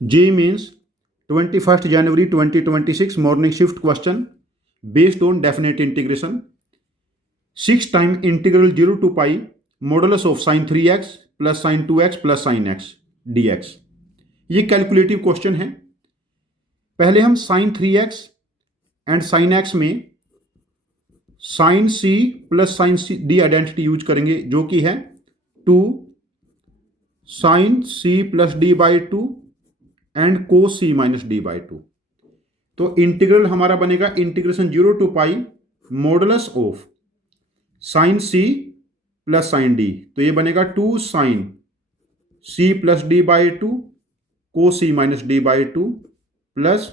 JEE Mains 21st January 2026 morning shift question based on definite integration. 6 time integral 0 to pi modulus of sin 3x plus sin 2x plus sin x dx. ये calculative question है. पहले हम sin 3x and sin x में sin c plus sin c d identity use करेंगे, जो कि है 2 sin c plus d by 2 and cos c minus d by 2. तो इंटीग्रल हमारा बनेगा integration 0 to pi modulus of sine c plus sine d. तो ये बनेगा 2 sin c plus d by 2 cos c minus d by 2 plus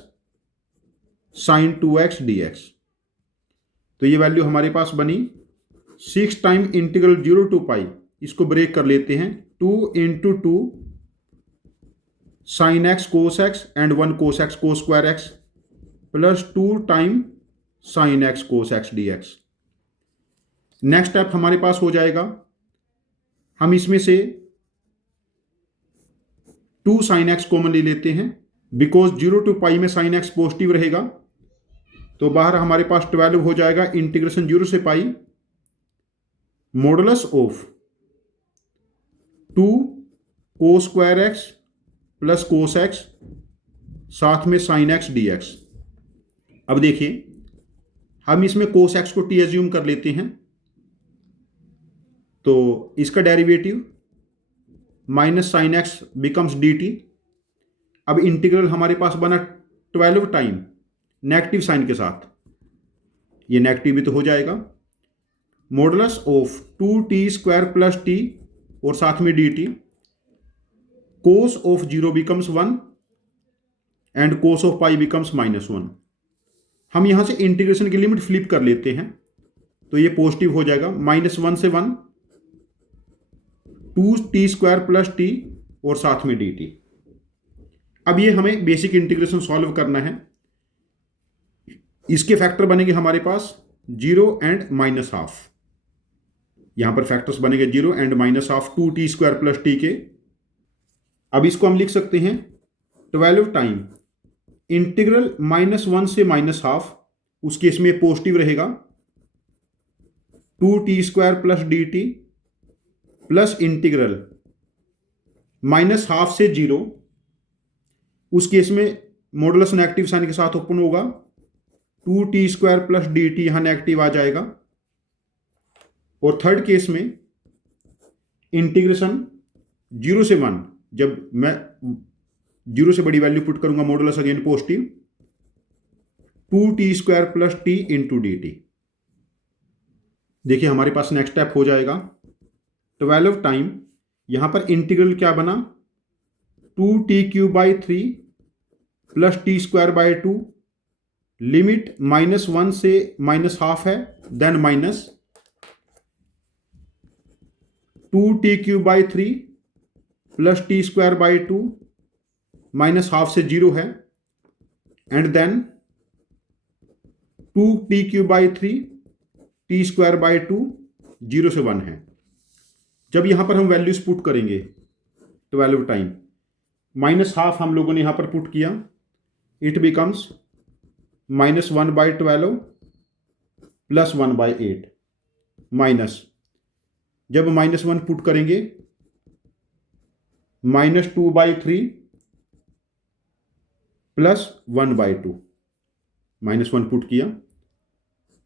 sign 2x dx. तो ये value हमारे पास बनी 6 टाइम इंटीग्रल 0 टू पाई. इसको ब्रेक कर लेते हैं. 2 into 2 sine x cos x and 1 cos x cos square x plus 2 time sine x cos x D x. Next step हमारे पास हो जाएगा. हम इसमें से 2 साइन एक्स कॉमन ले लेते हैं, बिकॉज 0 टू पाई में साइन एक्स पॉजिटिव रहेगा. तो बाहर हमारे पास 12 हो जाएगा इंटीग्रेशन 0 से pi modulus of 2 cos square x plus cos x साथ में साइन एक्स डी एक्स. अब देखिए, हम इसमें कोस एक्स को टी एज्यूम कर लेते हैं. तो इसका derivative minus sine x becomes D T. अब इंटीग्रल हमारे पास बना 12 टाइम नेगेटिव साइन के साथ. ये नेगेटिव भी तो हो जाएगा. Modulus of 2t square plus T और साथ में D T. Cos of 0 becomes 1 and cos of pi becomes minus 1. हम यहां से इंटीग्रेशन की लिमिट फ्लिप कर लेते हैं, तो ये पॉजिटिव हो जाएगा. माइनस 1 से 1 2t स्क्वायर प्लस टी और साथ में डी टी. अब ये हमें बेसिक इंटीग्रेशन सॉल्व करना है. इसके फैक्टर बनेंगे हमारे पास 0 एंड माइनस हाफ. यहां पर फैक्टर्स बनेंगे 0 and minus half 2t square plus T के. अब इसको हम लिख सकते हैं 12 टाइम इंटीग्रल माइनस 1 से माइनस हाफ. उस केस में पॉजिटिव रहेगा 2t square plus D T plus integral minus half से 0. उस केस में मॉडुलस नेगेटिव साइन के साथ ओपन होगा. 2t square plus D T यहां नेगेटिव आ जाएगा. और थर्ड केस में इंटीग्रेशन 0 से 1, जब मैं 0 से बड़ी वैल्यू पुट करूंगा modulus again positive 2t square plus T into D T. देखिए हमारे पास नेक्स्ट स्टेप हो जाएगा 12 टाइम. यहां पर इंटीग्रल क्या बना 2t cube by 3 plus t square by 2. Limit minus 1 से माइनस हाफ है, then minus 2t cube by 3 plus t square by 2 minus half से 0 है, and then 2t cube by 3 t square by 2 0 से 1 है. जब यहां पर हम वैल्यूज पुट करेंगे 12 टाइम, माइनस हाफ हम लोगों ने यहां पर पुट किया, it becomes minus 1 by 12 plus 1 by 8. Minus जब माइनस 1 पुट करेंगे minus 2 by 3 plus 1 by 2. Minus 1 put किया,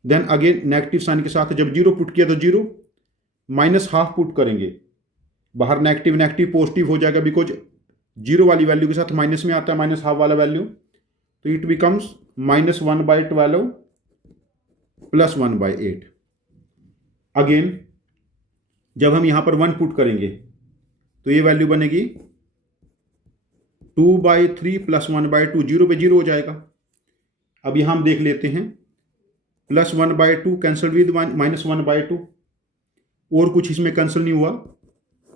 देन अगेन नेगेटिव साइन के साथ जब 0 पुट किया तो 0. माइनस हाफ पुट करेंगे, बाहर नेगेटिव नेगेटिव पॉजिटिव हो जाएगा, बिकॉज 0 वाली वैल्यू के साथ माइनस में आता है माइनस हाफ वाला वैल्यू. तो it becomes minus 1 by 12 plus 1 by 8. Again जब हम यहां पर 1 पुट करेंगे तो ये वैल्यू बनेगी 2 बाई 3 प्लस 1 बाई 2. 0 पे 0 हो जाएगा. अब यहां हम देख लेते हैं plus 1 by 2 cancel with minus 1 by 2. और कुछ इसमें कैंसिल नहीं हुआ.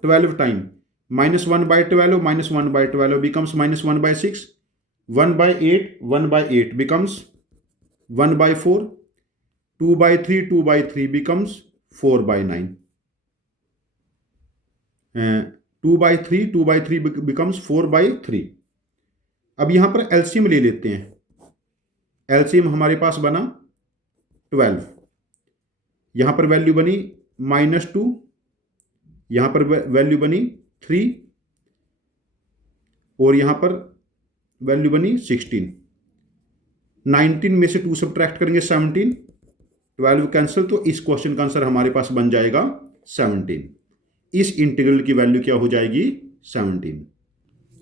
12 time minus 1 by 12 minus 1 by 12 becomes minus 1 by 6. 1 by 8 1 by 8 becomes 1 by 4. 2 by 3 2 by 3 becomes 4 by 9. 2 by 3 2 by 3 becomes 4 by 3. अब यहाँ पर एलसीएम ले लेते हैं। एलसीएम हमारे पास बना 12, यहाँ पर वैल्यू बनी -2, यहाँ पर वैल्यू बनी 3 और यहाँ पर वैल्यू बनी 16। 19 में से 2 सब्ट्रैक्ट करेंगे 17, 12 कैंसिल, तो इस क्वेश्चन का आंसर हमारे पास बन जाएगा 17। इस इंटीग्रल की वैल्यू क्या हो जाएगी 17।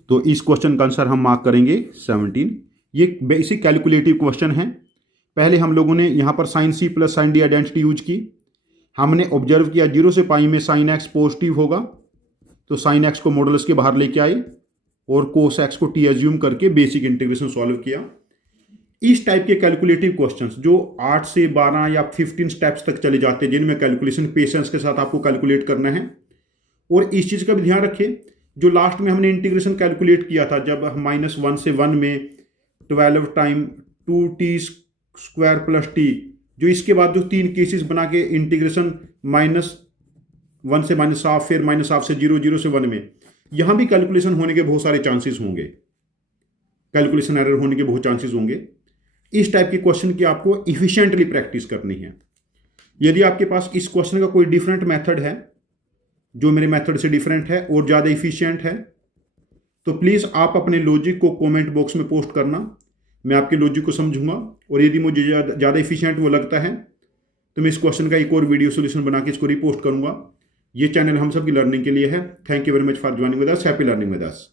तो इस क्वेश्चन का आंसर हम मार्क करेंगे 17। ये बेसिक कैलकुलेटिव क्वेश्चन है। पहले हम लोगों ने यहाँ पर sine C plus sine D identity use की। हमने ऑब्जर्व किया 0 से पाई में साइन एक्स पॉजिटिव होगा, तो साइन एक्स को मॉडुलस के बाहर लेके आए और कोस एक्स को टी एज्यूम करके बेसिक इंटीग्रेशन सॉल्व किया। इस टाइप के कैलकुलेटिव क्वेश्चंस जो 8 से 12 या 15 स्टेप्स तक चले जाते हैं, जिनमें कैलकुलेशन पेशेंस के साथ आपको कैलकुलेट करना है। और इस चीज़ का भी ध्यान रखें, जो लास्ट में हमने इंटीग्रेशन कैलकुलेट किया था, जब -1 से 1 में 12 टाइम 2t² प्लस टी, जो इसके बाद जो 3 केसेस बना के इंटीग्रेशन -1 से -1/2, फिर -1/2 से 0, 0 से 1 में, यहाँ भी कैलकुलेशन होने के बहुत सारे चांसेस होंगे, कैलकुलेशन एरर होने के बहुत चांसेस होंगे। इस टाइप के क्वेश्चन की आपको इफिशिएंटली प्रैक्टिस करनी है। यदि आपके पास इस क्वेश्चन का कोई डिफरेंट मेथड है, जो मेरे मेथड से डिफरेंट है और ज़्यादा इफिशिएंट है, तो प्लीज़ आप अपने लॉजिक को कमेंट बॉक्स में पोस्ट करना। मैं आपके लॉजिक को समझूंगा और यदि मुझे ज़्यादा इफिशिएंट वो लगता है तो मैं इस क्वेश्चन का एक और वीडियो सोल्यूशन बना के इसको रिपोस्ट करूंगा। ये चैनल हम सब की लर्निंग के लिए है। Thank you very much for joining with us. Happy learning with us.